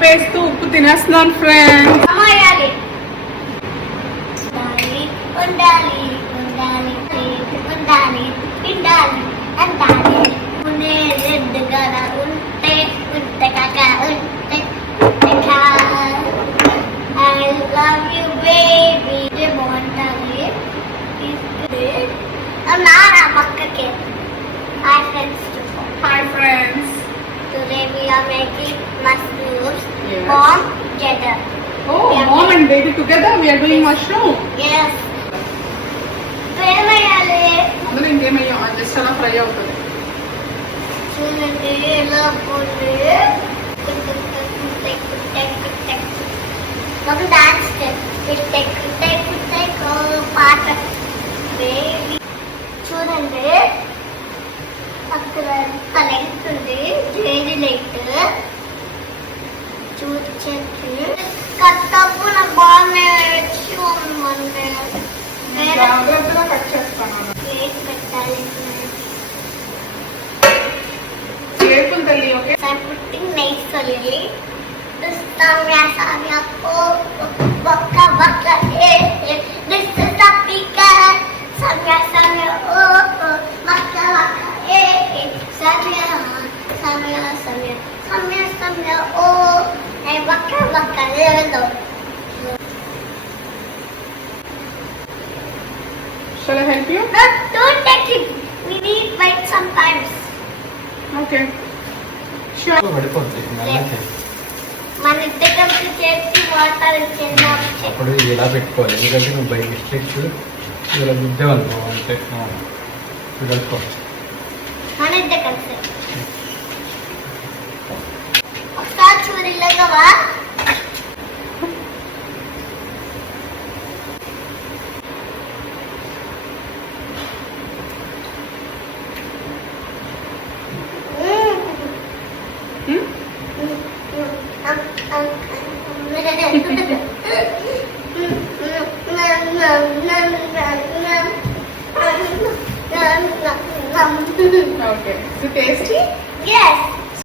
ఉప్పు వేస్తూ ఉప్పు తినేస్తున్నాను ఫ్రెండ్స్. ఉండాలి ఉండాలి ఉండాలి ఉండాలి అండాలి ఉండే రెడ్డుగా ఉంటే ఉంటే కాక ఉంటే I love you baby బాగుంటుంది. నారా పక్కకి. Hi friends. Hi friends. Today we are making mushrooms. Yes. Mom together. Oh, mom and baby together we are doing mushroom. Yes. వేయాలి. అందులో ఇంకేమయ్యా జస్ట్ అలా ఫ్రై అవుతుంది. చూడండి ఎలా పోతే ఒక డాన్స్ పాట బేబీ. చూడండి అక్కడ ఎంత లైట్ ఉంది, వేడి లైట్ చూపించండి. కట్టపు నా బాగున్నాయి వచ్చి ఉందండి. జాగ్రత్తగా కట్ చేస్తాను. కేక్ పెట్టాలి. కేర్ఫుల్ తల్లి. Okay. I'm putting nice color. This samya oh baka baka this is the pika samya oh baka baka samya samya samya samya samya oh baka baka hello. Shall I help you? No, don't take it. We need wait sometimes. Okay. Sure. మన ఇద్దరు చేసి water అప్పుడు ఇలా పెట్టుకోవాలి, ఎందుకంటే నువ్వు by mistake ఇలా దిద్దేవనుకో అంటే కలుపుకో. మన ఇద్దరు కలిసి ఒకసారి చూడలేగవా. Okay. Is it tasty? Yes.